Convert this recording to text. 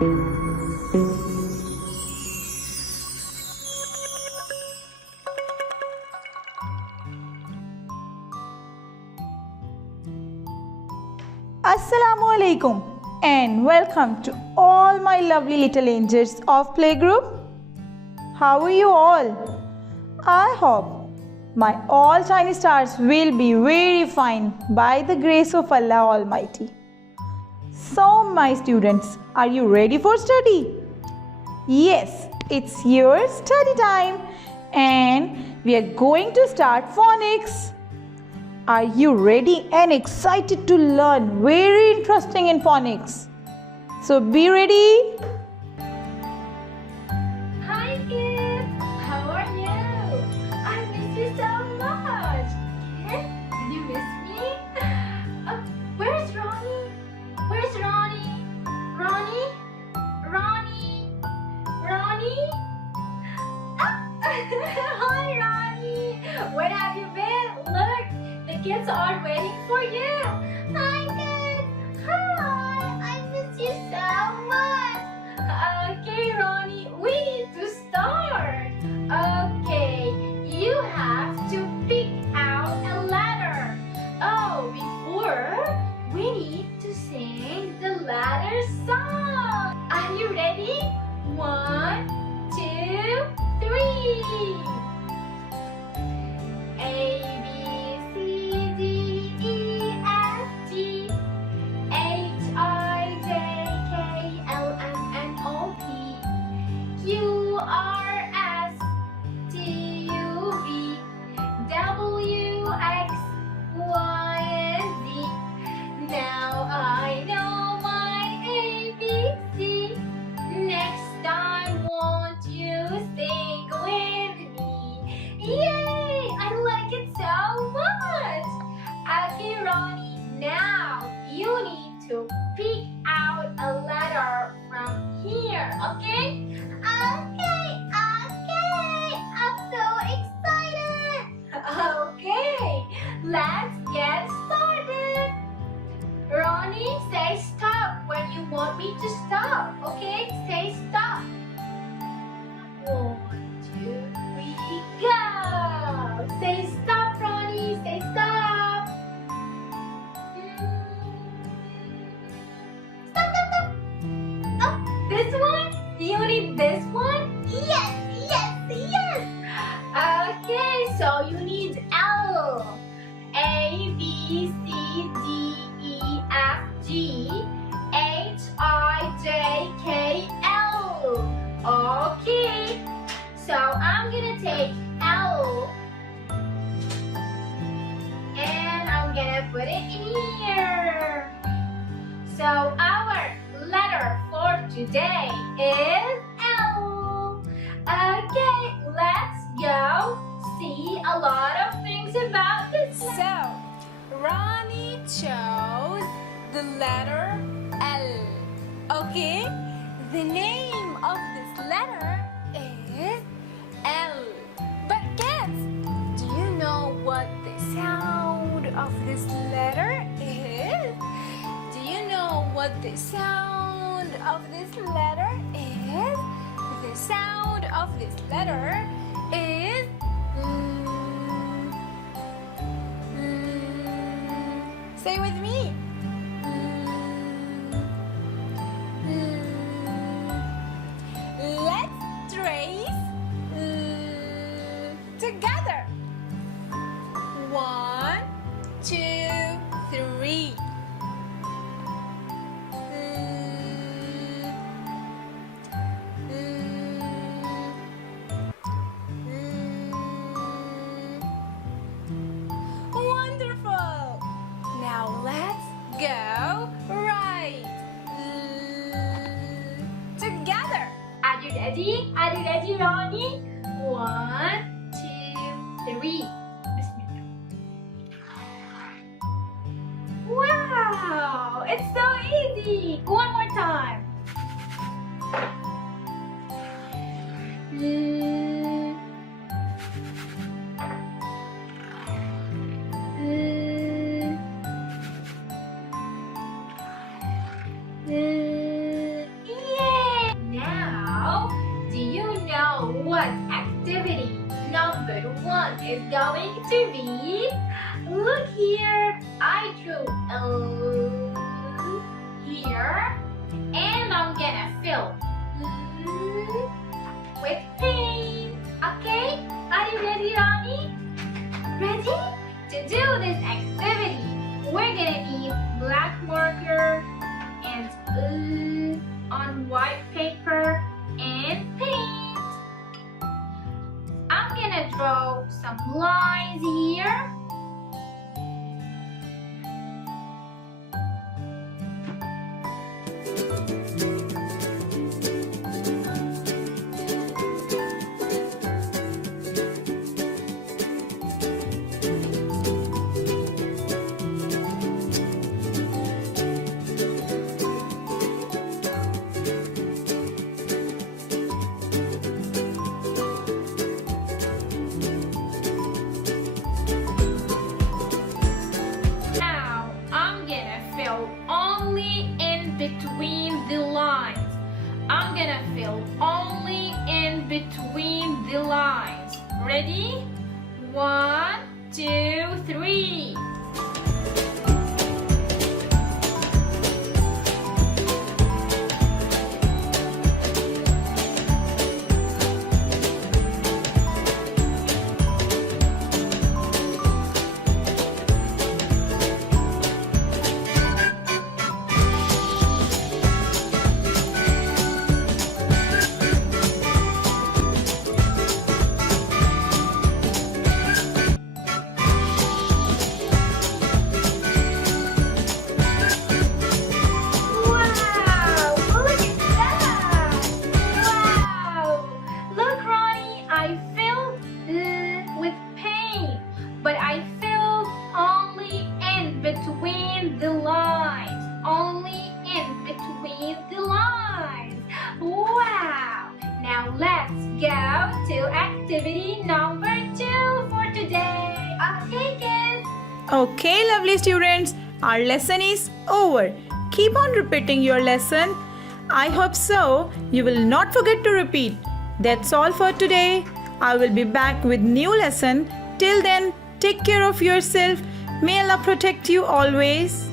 Assalamu alaikum and welcome to all my lovely little angels of playgroup. How are you all? I hope my all shiny stars will be very fine by the grace of Allah Almighty. So my students, are you ready for study? Yes, it's your study time and we are going to start phonics. Are you ready and excited to learn very interesting in phonics? So be ready. Hi kids, how are you? I miss you so much. Kids, did you miss me? Where's Ronnie? Where's Ronnie? Ronnie? Ronnie? Ronnie? Hi Ronnie! Where have you been? Look! The kids are waiting for you. Hi, kids. Hi. I miss you so much. Okay, Ronnie, we need to start. Okay, you have to pick out a letter. Oh, before, we need to sing the letter song. Are you ready? 1, 2, 3. A, B, C, D, E, F, G, H, I, J, K, L, M, N, O, P, Q, R, S, T, U, V, W, X, Y, and Z. Now I know my ABC. Next time, won't you sing with me? Yay! I like it so much! Okay, Ronnie, now you need to pick out a letter from here, okay? Okay! I'm so excited! Okay, let's get started! Ronnie, say stop when you want me to stop, okay? Say stop. 1, 2, 3, go! Say stop, Ronnie. Say stop. Stop. Oh, this one? You need this one? Yes. Okay, so you need L. A, B, C, D, E, F, G, H, I, J, K, L. Okay, so I'm gonna take L and I'm gonna put it here. So our letter for today is L. Okay, let's go see a lot of things about this. So, Ronnie chose the letter L. Okay, the name of this letter is L. But kids, do you know what the sound of this letter is? Do you know what the sound of this letter is? The sound of this letter is Say with me. Let's trace together. 1, 2, 3. Wonderful. Now let's go right. Together. Are you ready? Are you ready, Ronnie? 1, 2, 3. Bismillah. Wow, it's so easy. One more time. Yay! is going to be, look here, I drew a here, and I'm gonna fill with paint. Okay, are you ready, Ronnie? Ready? To do this activity, we're gonna need black marker and on white paper and paint. I'm gonna draw some lines here. Only in between the lines. I'm gonna fill only in between the lines. Ready? 1, 2, 3. But I filled only in between the lines. Only in between the lines. Wow! Now let's go to activity number 2 for today. Okay, kids? Okay, lovely students, our lesson is over. Keep on repeating your lesson. I hope so. You will not forget to repeat. That's all for today. I will be back with new lesson. Till then, take care of yourself. May Allah protect you always.